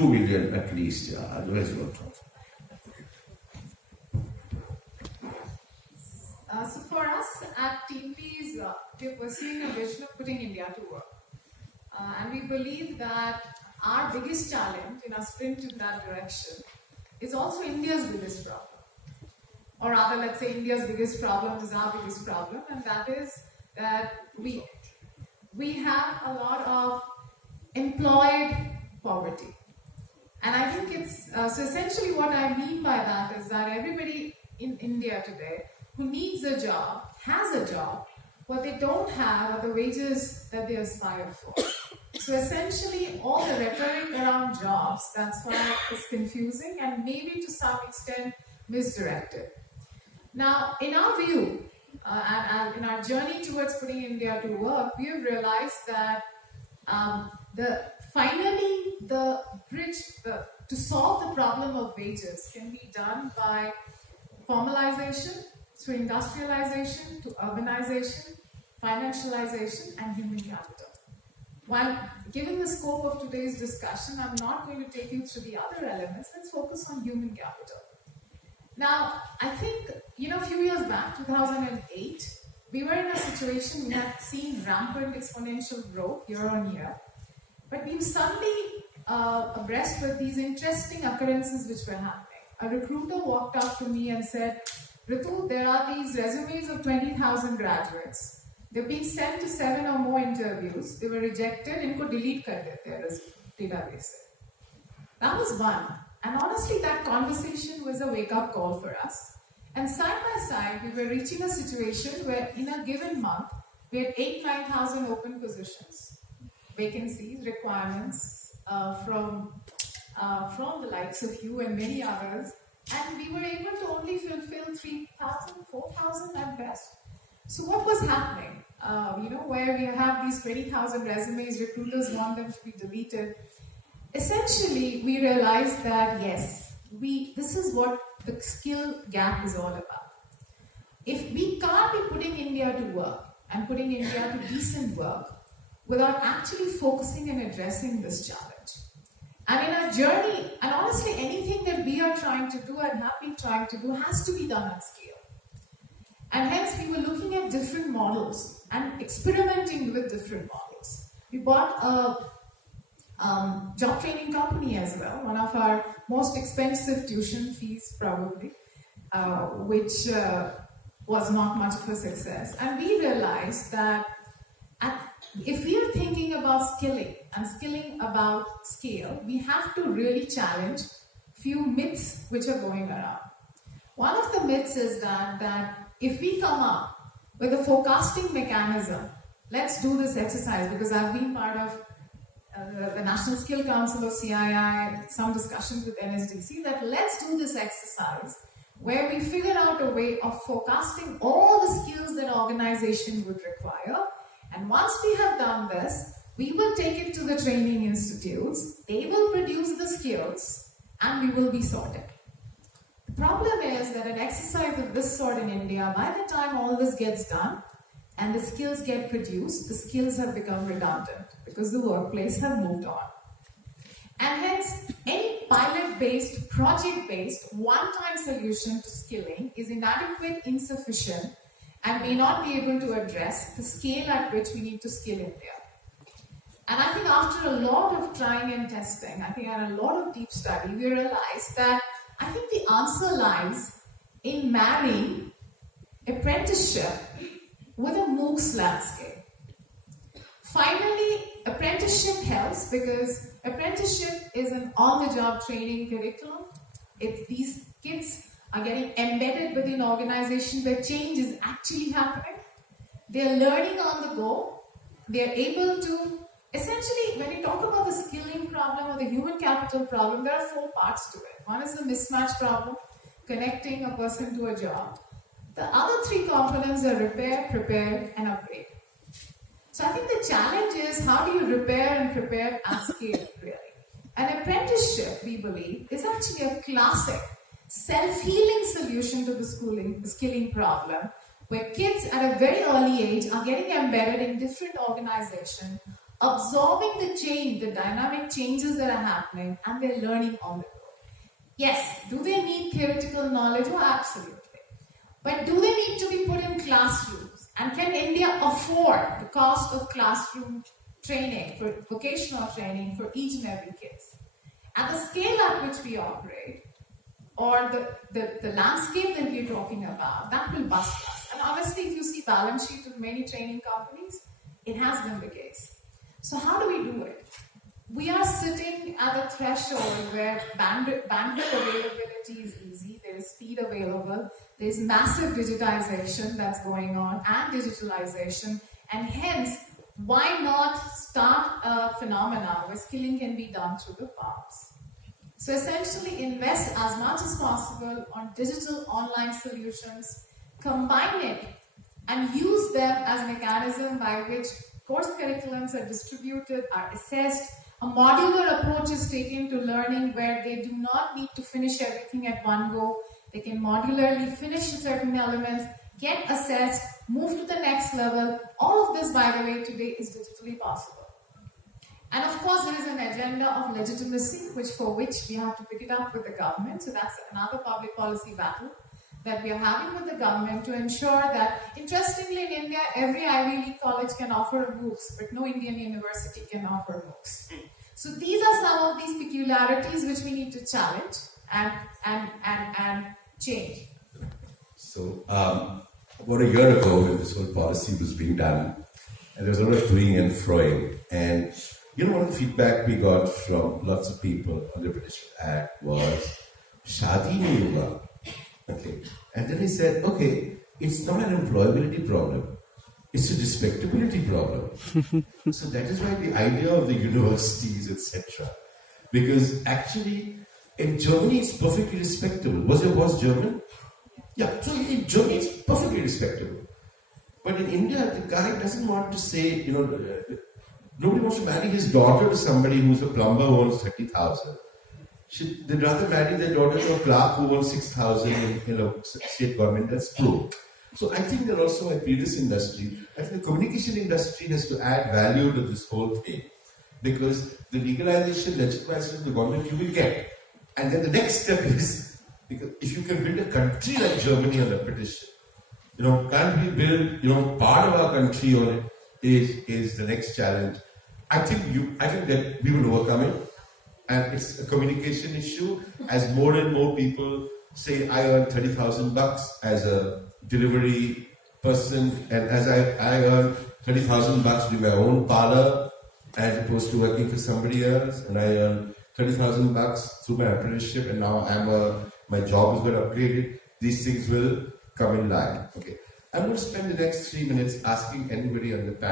2 million at least, yeah, otherwise you are talking. So for us at Teamlease, we're pursuing a vision of putting India to work. And we believe that our biggest challenge in our sprint in that direction is also India's biggest problem. Or rather, let's say India's biggest problem is our biggest problem, and that is that we have a lot of employed poverty. And I think it's, so essentially what I mean by that is that everybody in India today who needs a job, has a job, what they don't have are the wages that they aspire for. So essentially all the rhetoric around jobs, that's why it's confusing and maybe to some extent misdirected. Now, in our view, and in our journey towards putting India to work, we have realized that finally the bridge to solve the problem of wages can be done by formalization, through industrialization, to urbanization, financialization, and human capital. While given the scope of today's discussion, I'm not going to take you through the other elements. Let's focus on human capital. Now, I think, a few years back, 2008, we were in a situation we had seen rampant exponential growth year on year, but we were suddenly abreast with these interesting occurrences which were happening. A recruiter walked up to me and said, Ritu, there are these resumes of 20,000 graduates. They're being sent to 7 or more interviews. They were rejected and could delete their database. That was one. And honestly, that conversation was a wake-up call for us. And side by side, we were reaching a situation where in a given month, we had 8,000-9,000 open positions, vacancies, requirements from the likes of you and many others. And we were able to only fulfill 3,000, 4,000 at best. So what was happening? Where we have these 20,000 resumes, recruiters want them to be deleted. Essentially, we realized that yes, this is what the skill gap is all about. If we can't be putting India to work and putting India to decent work without actually focusing and addressing this challenge. And in our journey, and honestly, anything that we are trying to do and have been trying to do has to be done at scale. And hence, we were looking at different models and experimenting with different models. We bought a job training company as well, one of our most expensive tuition fees probably, which was not much of a success. And we realized that if we are thinking about skilling and skilling about scale, we have to really challenge few myths which are going around. One of the myths is that if we come up with a forecasting mechanism, let's do this exercise because I've been part of the National Skill Council of CII, some discussions with NSDC, that let's do this exercise where we figure out a way of forecasting all the skills that an organization would require. And once we have done this, we will take it to the training institutes, they will produce the skills, and we will be sorted. The problem is that an exercise of this sort in India, by the time all this gets done and the skills get produced, the skills have become redundant because the workplace have moved on. And hence, any pilot-based, project-based, one-time solution to skilling is inadequate, insufficient, and may not be able to address the scale at which we need to skill India. And I think after a lot of trying and testing, and a lot of deep study, we realized that I think the answer lies in marrying apprenticeship with a MOOCs landscape. Finally, apprenticeship helps because apprenticeship is an on-the-job training curriculum. These kids are getting embedded within organizations where change is actually happening. They're learning on the go. They're able to, essentially, when you talk about the skilling problem or the human capital problem, there are 4 parts to it. One is the mismatch problem, connecting a person to a job. The other 3 components are repair, prepare, and upgrade. So I think the challenge is how do you repair and prepare at scale, really? An apprenticeship, we believe, is actually a classic self-healing solution to the skilling problem, where kids at a very early age are getting embedded in different organizations, absorbing the change, the dynamic changes that are happening, and they're learning on the go. Yes, do they need theoretical knowledge? Oh, absolutely. But do they need to be put in classrooms? And can India afford the cost of classroom training, for vocational training for each and every kid? At the scale at which we operate, or the landscape that we're talking about, that will bust us. And honestly, if you see balance sheets of many training companies, it has been the case. So how do we do it? We are sitting at a threshold where bandwidth availability is easy, there is speed available, there is massive digitization that's going on and digitalization, and hence, why not start a phenomenon where skilling can be done through the palms? So essentially invest as much as possible on digital online solutions, combine it and use them as a mechanism by which course curriculums are distributed, are assessed. A modular approach is taken to learning where they do not need to finish everything at one go. They can modularly finish certain elements, get assessed, move to the next level. All of this, by the way, today is digitally possible. And of course, there is an agenda of legitimacy, for which we have to pick it up with the government. So that's another public policy battle that we are having with the government to ensure that, interestingly, in India, every Ivy League college can offer MOOCs, but no Indian university can offer MOOCs. So these are some of these peculiarities which we need to challenge and change. So about a year ago, when this whole policy was being done, and there was a lot of doing and froing, and one of the feedback we got from lots of people on the British Act was, Shadi nahi hoga. Okay. And then he said, okay, it's not an employability problem, it's a respectability problem. So that is why the idea of the universities, etc. Because actually, in Germany, it's perfectly respectable. Was your boss German? Yeah, so in Germany, it's perfectly respectable. But in India, the guy doesn't want to say, nobody wants to marry his daughter to somebody who's a plumber who owns 30,000. They'd rather marry their daughter to a clerk who owns 6,000 in state government. That's true. So I think that also my previous industry, I think the communication industry has to add value to this whole thing. Because the legalization, legislation of the government you will get. And then the next step is, because if you can build a country like Germany on a petition, can we build, part of our country on it is the next challenge. I think that we will overcome it. And it's a communication issue. As more and more people say, I earn $30,000 as a delivery person, and as I earn $30,000 to do my own parlor, as opposed to working for somebody else, and I earn $30,000 through my apprenticeship, and now my job is well upgraded. These things will come in line. Okay, I'm going to spend the next 3 minutes asking anybody on the panel.